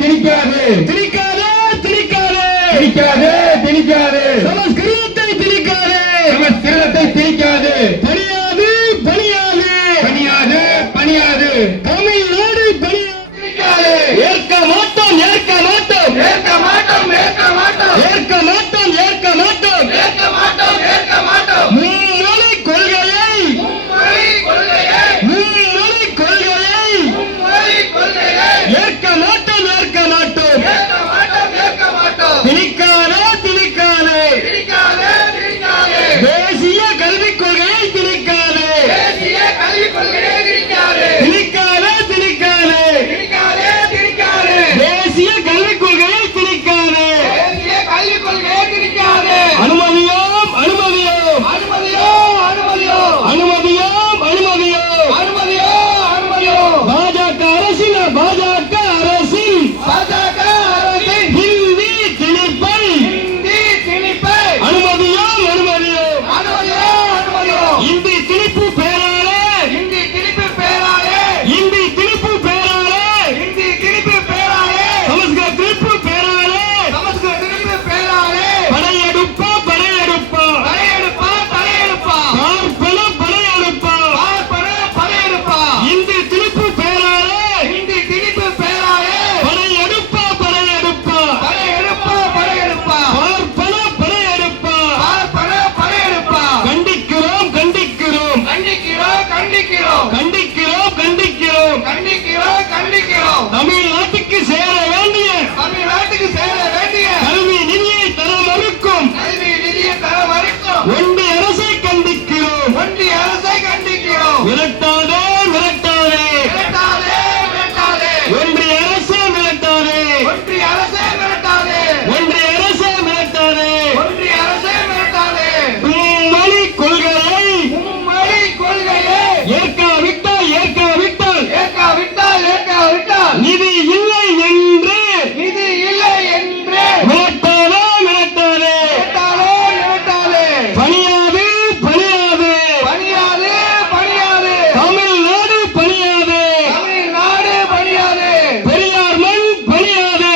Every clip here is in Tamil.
திணிக்காது திணிக்காதே திணிக்காதே திணிக்காது திணிக்காது சமஸ்கிருதத்தை திணிக்காதே சமஸ்கிருதத்தை திணிக்காது பணியாது பணியாது பணியாது பணியாது தமிழ்நாடு பணியாது ஏற்க மாட்டோம் ஏற்க மாட்டோம் ஏற்க மாட்டோம் ஏற்க மாட்டோம் ஏற்க மாட்டோம் ஏற்க மாட்டோம் ஏற்க மாட்டோம் ஏற்க மாட்டோம் மும்மொழி கொள்கையை மும்மொழி கொள்கையை மும்மொழி கொள்கையை மும்மொழி கொள்கையை ஏற்க மாட்டோம் ஏற்க மாட்டோம் ஏற்க மாட்டோம் ஏற்க மாட்டோம் திணிக்காதே திணிக்காதே திணிக்காதே திணிக்காதே தேசிய கல்விக் கொள்கையை திணிக்காதே தேசிய கல்விக் கொள்கையை திணிக்காதே திணிக்காதே திணிக்காதே திணிக்காதே திணிக்காதே தேசிய கல்விக் கொள்கையை திணிக்காதே தேசிய கல்விக் கொள்கையை திணிக்காதே அனுமதியோம் அனுமதியோம் அனுமதியோ அனுமதியோ அனுமதியோம் அனுமதியோம் அனுமதியோ அனுமதியோ பாஜக அரசின் பாஜக அரசின் பாஜக அரசின் ஹிந்தி திணிப்பை இந்தி திணிப்பை அனுமதியோம் அனுமதியோம் அனுமதியோ அனுமதியோ இந்தி திணிப்பு பேராலே இந்தி திணிப்பு பேராலே இந்தி திணிப்பு பேராலே இந்தி திணிப்பு பேராலே சமஸ்கிருத திணிப்பு பேராலே சமஸ்கிருத திணிப்பு பேராலே படையெடுப்பா படையெடுப்பா தலையெடுப்பா தலையெடுப்பா பார்ப்பன படையெடுப்பா பார்ப்பன படையெடுப்பா இந்தி திணிப்பு பேராலே இந்தி திணிப்பு பேராலே படையெடுப்பா படையெடுப்பா படையெடுப்பா படையெடுப்பா பார்ப்பன படையெடுப்பா பார்ப்பன படையெடுப்பா கண்டிக்கிறோம் கண்டிக்கிறோம் கண்டிக்கிறோம் கண்டிக்கிறோம் கண்டிக்கிறோம் கண்டிக்கிறோம் கண்டிக்கிறோம் கண்டிக்கிறோம் தமிழ்நாட்டுக்கு சேர வேண்டிய தமிழ்நாட்டுக்கு சேர வேண்டிய கல்வி நிதியை தர மறுக்கும் கல்வி நிதியை தர மறுக்கும் ஒன்றிய அரசை கண்டிக்கிறோம் ஒன்றிய அரசை கண்டிக்கிறோம் விரட்டாதே விரட்டாதே விரட்டாதே விரட்டாதே ஒன்றிய அரசை விரட்டாதே ஒன்றிய அரசை விரட்டாதே ஒன்றிய அரசை விரட்டாதே ஒன்றிய அரசை விரட்டாதே மும்மொழி கொள்கையை மும்மொழி கொள்கையை ஏற்காவிட்டால் ஏற்காவிட்டால் ஏற்காவிட்டால் ஏற்காவிட்டால் நிதி இல்லை என்று நிதி இல்லை என்று விரட்டாதே விரட்டாதே விரட்டாலே விரட்டாலே பணியாது பணியாது பணியாது பணியாது தமிழ்நாடு பணியாது தமிழ்நாடு பணியாது பெரியார் மண் பணியாது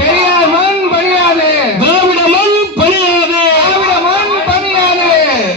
பெரியார் மண் பணியாது திராவிட மண் பணியாது திராவிட மண் பணியாது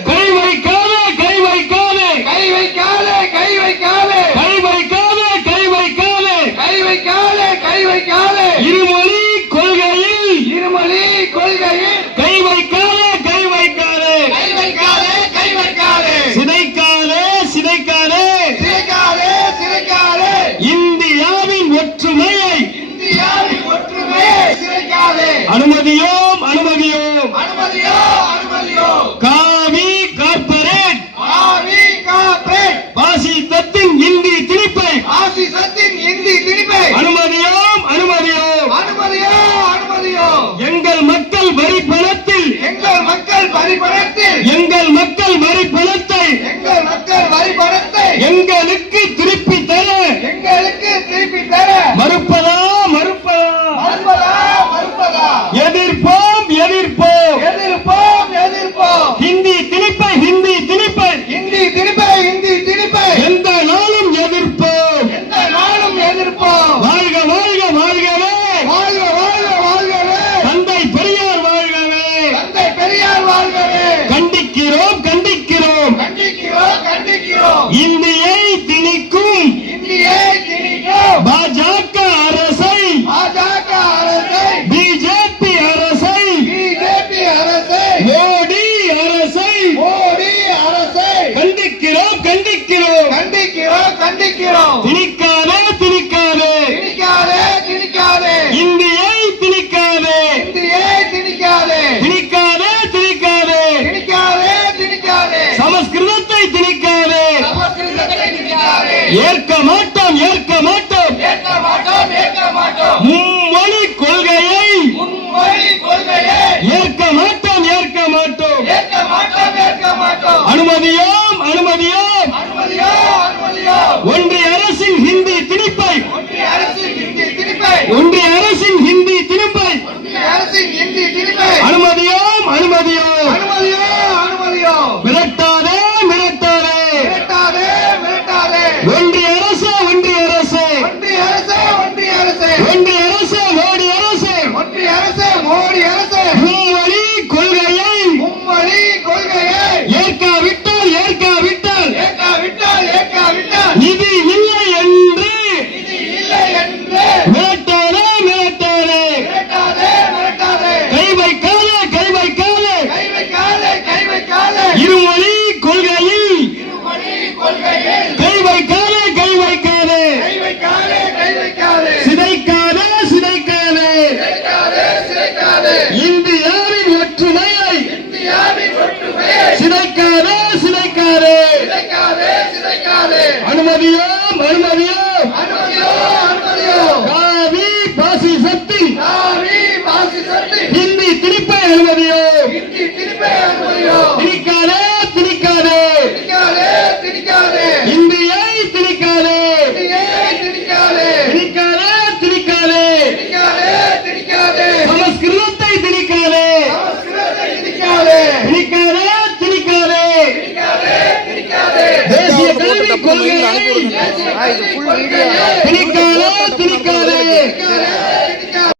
கை வைக்காதே கை வைக்காதே கை வைக்காதே கை வைக்காதே கை வைக்காதே கை வைக்காதே கை வைக்காதே கை வைக்காதே இருமொழி கொள்கையில் இருமொழி கொள்கையில் கை வைக்காதே கை வைக்காதே கை வைக்காதே கை வைக்காதே சிதைக்காதே சிதைக்காதே சிதைக்காதே சிதைக்காதே இந்தியாவின் ஒற்றுமையை இந்தியாவின் ஒற்றுமையை சிதைக்காதே அனுமதியோம் அனுமதியோம் அனுமதியோ அனுமதியோ காவி கார்ப்பரேட் ஆவி காப்பரேட் பாசிசத்தின் இந்தி திணிப்பை ஆசிசத்தின் இந்தி திணிப்பை அனுமதியோம் அனுமதியோம் அனுமதியோ அனுமதியோ எங்கள் மக்கள் வரி பணத்தில் எங்கள் மக்கள் வரிபணத்தில் எங்கள் மக்கள் வரி பணத்தை எங்கள் மக்கள் வரிபணத்தை எங்களுக்கு திருப்பி தர எங்களுக்கு திருப்பி தர மறுப்பதா மறுப்பதா மறுப்பதா மறுப்பதா எதிர்ப்போம் எதிர்ப்போம் எதிர்ப்போம் எதிர்ப்போம் ஹிந்தி திணிப்பை ஹிந்தி திணிப்பை இந்தி திணிப்பை இந்தி திணிப்பை எந்த நாளும் எதிர்ப்போம் எந்த நாளும் எதிர்ப்போம் வாழ்க வாழ்க வாழ்கவே வாழ்க வாழ்க வாழ்கவே தந்தை பெரியார் வாழ்கவே தந்தை பெரியார் வாழ்கவே கண்டிக்கிறோம் கண்டிக்கிறோம் கண்டிக்கிறோம் கண்டிக்கிறோம் இந்தியை திணிக்கும் இந்தியை திணிக்கும் பாஜக அரசை பாஜக அரசை பிஜேபி அரசை பிஜேபி அரசை மோடி அரசை மோடி அரசை கண்டிக்கிறோம் கண்டிக்கிறோம் கண்டிக்கிறோம் கண்டிக்கிறோம் திணிக்காதே திணிக்காதே திணிக்காதே திணிக்காதே இந்தியை திணிக்காதே இந்தியை திணிக்காதே திணிக்காதே திணிக்காதே திணிக்காதே திணிக்காதே சமஸ்கிருதத்தை திணிக்காதே சமஸ்கிருதத்தை திணிக்காதே ஏற்க மாட்டோம் ஏற்க மாட்டோம் ஏற்க மாட்டோம் ஏற்க மாட்டோம் மும்மொழி கொள்கையை மும்மொழி கொள்கையை ஏற்க மாட்டோம் ஏற்க மாட்டோம் ஏற்க மாட்டோம் ஏற்க மாட்டோம் அனுமதியோம் அனுமதியோம் அனுமதியோ அனுமதியோ ஒன்றிய அரசின் ஹிந்தி திணிப்பை ஒன்றிய அரசின் இந்தி திணிப்பை ஒன்றிய அரசின் ஹிந்தி திணிப்பை ஒன்றிய அரசின் இந்தி திணிப்பை அனுமதியோம் அனுமதியோம் அனுமதியோ அனுமதியோ மிரட்டாதே மிரட்டாதே மிரட்டாதே மிரட்டாதே ஒன்றிய அரசு ஒன்றிய அரசு ஒன்றிய அரசே ஒன்றிய அரசே ஒன்றிய அரசு நிதி இல்லை என்று இது இல்லை என்று மிரட்டாதே மிரட்டாதே மிரட்டாதே மிரட்டாதே கை வைக்காதே கை வைக்காதே கை வைக்காதே கை வைக்காதே இருமொழி கொள்கையில் இருமொழி கொள்கையில் கை வைக்காதே கை வைக்காதே கை வைக்காதே கை வைக்காதே சிதைக்காதே சிதைக்காதே சிதைக்காதே சிதைக்காதே இந்தியாவின் ஒற்றுமையை இந்தியாவின் ஒற்றுமையை சிதைக்காதே சிதைக்காதே சிதைக்காதே சிதைக்காதே அனுமதியோம் அனுமதியோம் அனுமதியோ அனுமதியோ காவி பாசிசத்தின் நாவி பாசிசத்தை ஹிந்தி திணிப்பை அனுமதியோம் இந்தி திருப்பை அனுமதியோ திணிக்காதே திணிக்காதே திணிக்காதே திணிக்காதே இந்தியை திணிக்காதே இந்தியை திணிக்காதே திணிக்காதே திணிக்காதே திணிக்காதே திணிக்காதே சமஸ்கிருதத்தை திணிக்காதே சமஸ்கிருதத்தை திணிக்காதே திணிக்காதே திணிக்காதே திணிக்காதே திணிக்காதே தேசிய கல்விக் கொள்கையை தேசிய கல்விக் கொள்கையை திணிக்காதே திணிக்காதே திணிக்காதே